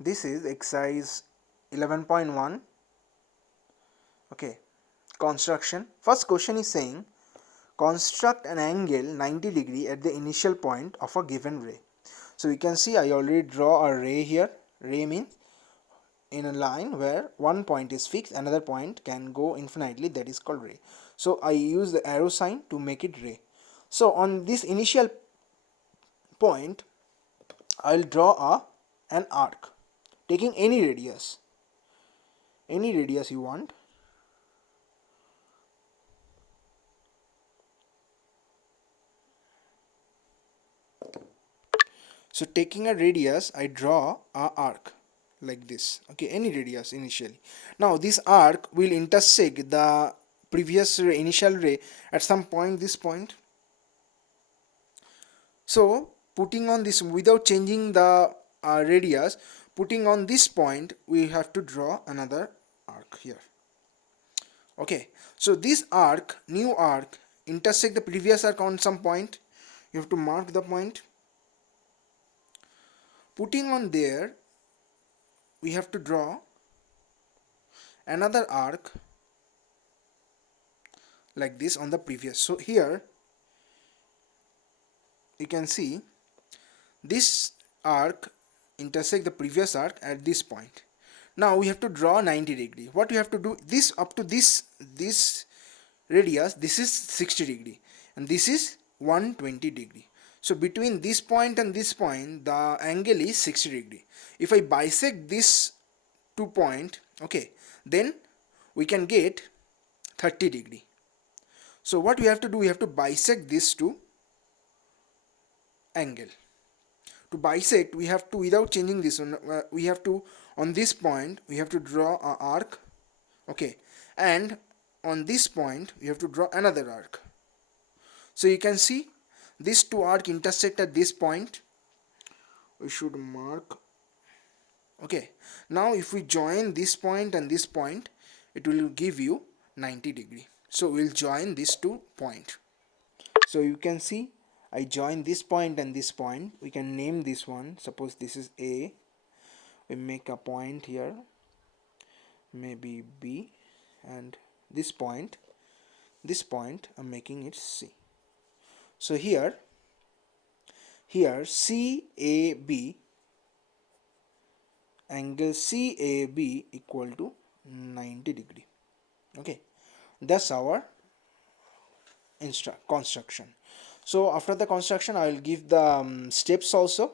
This is exercise 11.1. Okay, construction. First question is saying construct an angle 90 degree at the initial point of a given ray. So you can see I already draw a ray here. Ray means in a line where one point is fixed, another point can go infinitely, that is called ray. So I use the arrow sign to make it ray. So on this initial point I'll draw an arc taking any radius you want. So taking a radius, I draw a arc like this. Okay, any radius initially. Now this arc will intersect the previous ray, initial ray at some point, this point. So putting on this without changing the radius, putting on this point, we have to draw another arc here. Okay, so this arc, new arc, intersect the previous arc on some point. You have to mark the point. Putting on there, we have to draw another arc like this on the previous. So here you can see this arc intersect the previous arc at this point. Now we have to draw 90 degree. What we have to do, this up to this radius, this is 60 degree and this is 120 degree. So between this point and this point the angle is 60 degree. If I bisect this 2 point, okay, then we can get 30 degree. So what we have to do, we have to bisect this 2 angle. To bisect, we have to, without changing this one, we have to, on this point we have to draw an arc, okay, and on this point we have to draw another arc. So you can see these 2 arcs intersect at this point. We should mark. Okay, now if we join this point and this point, it will give you 90 degree. So we'll join these 2 points. So you can see I join this point and this point. We can name this one, suppose this is A. We make a point here, maybe B, and this point I'm making it C. So here CAB, angle CAB equal to 90 degree. Okay, that's our construction. So after the construction I will give the steps also.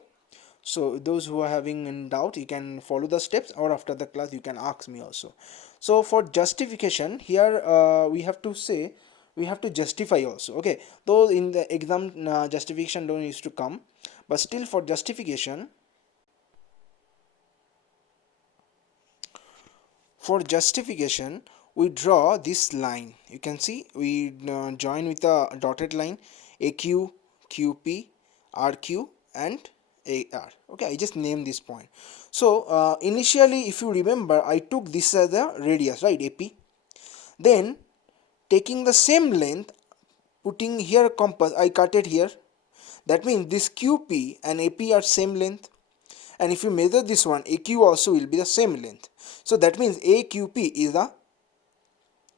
So those who are having in doubt, you can follow the steps, or after the class you can ask me also. So for justification, here we have to say, we have to justify also. Okay, though in the exam justification don't used to come, but still for justification, we draw this line. You can see we join with a dotted line, AQ, QP, RQ and AR. Okay, I just named this point. So initially, if you remember, I took this as a radius, right, AP. Then taking the same length, putting here a compass, I cut it here. That means this QP and AP are same length. And if you measure this one, AQ also will be the same length. So that means AQP is the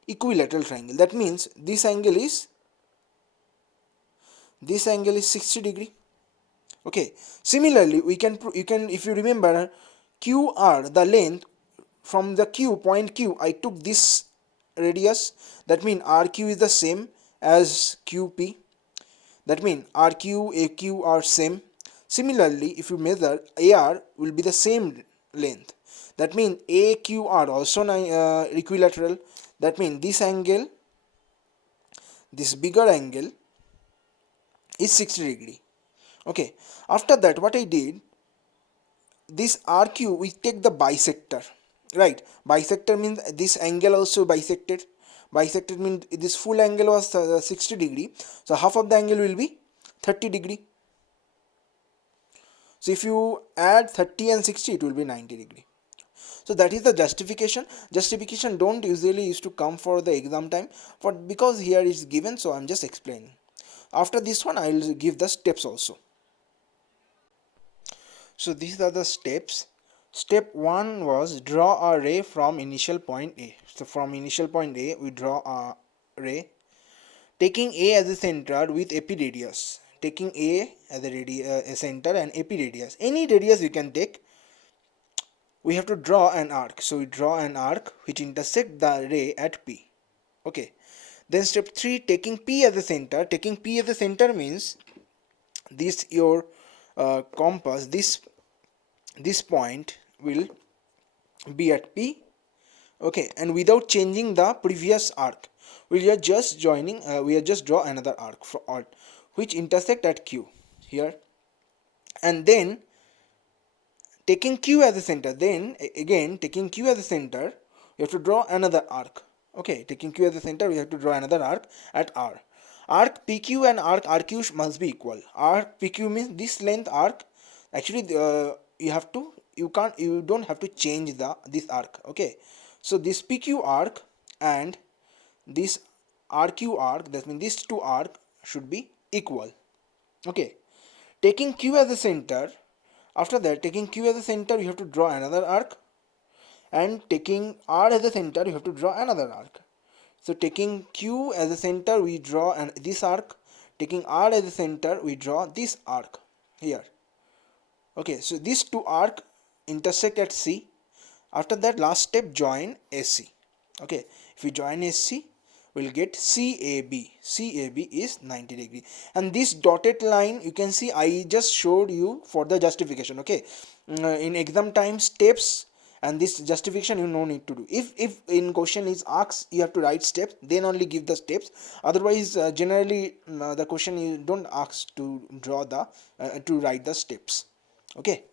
equilateral triangle. That means this angle is 60 degree. Okay, similarly you can if you remember, QR, the length from the point Q, I took this radius. That means RQ is the same as QP. That means RQ, AQ are same. Similarly, if you measure, AR will be the same length. That means AQR also equilateral. That means this angle, this bigger angle is 60 degree. Okay, after that what I did, this RQ, we take the bisector, right? Bisector means this angle also bisected. Bisected means this full angle was 60 degree, so half of the angle will be 30 degree. So if you add 30 and 60, it will be 90 degree. So that is the justification. Justification don't usually used to come for the exam time, but because here is given, so I'm just explaining. After this one, I will give the steps also. So these are the steps. Step 1 was draw a ray from initial point A. So from initial point A we draw a ray taking A as a center with epiradius. Taking A as a center and epiradius. Any radius you can take. We have to draw an arc. So we draw an arc which intersect the ray at P. Okay. Then step 3, taking P as a center. Taking P as a center means this your compass, this point will be at P. Okay, and without changing the previous arc, we are just draw another arc for alt which intersect at Q here, and then taking Q as a center, then again taking Q as a center, you have to draw another arc. Okay, taking Q as a center, we have to draw another arc at R. Arc PQ and arc RQ must be equal. Arc PQ means this length arc. Actually, you don't have to change this arc. Okay, so this PQ arc and this RQ arc, that means these two arc should be equal. Okay, taking Q as a center. After that, taking Q as a center, you have to draw another arc, and taking R as a center, you have to draw another arc. So taking Q as a center, we draw this arc. Taking R as a center, we draw this arc here. Okay, so these two arc intersect at C. After that, last step, join AC. Okay, if we join AC, we'll get CAB. CAB is 90 degree. And this dotted line, you can see I just showed you for the justification. Okay, in exam time steps and this justification you no need to do. If in question is asked, you have to write steps, then only give the steps. Otherwise, generally the question you don't ask to draw to write the steps. Okay.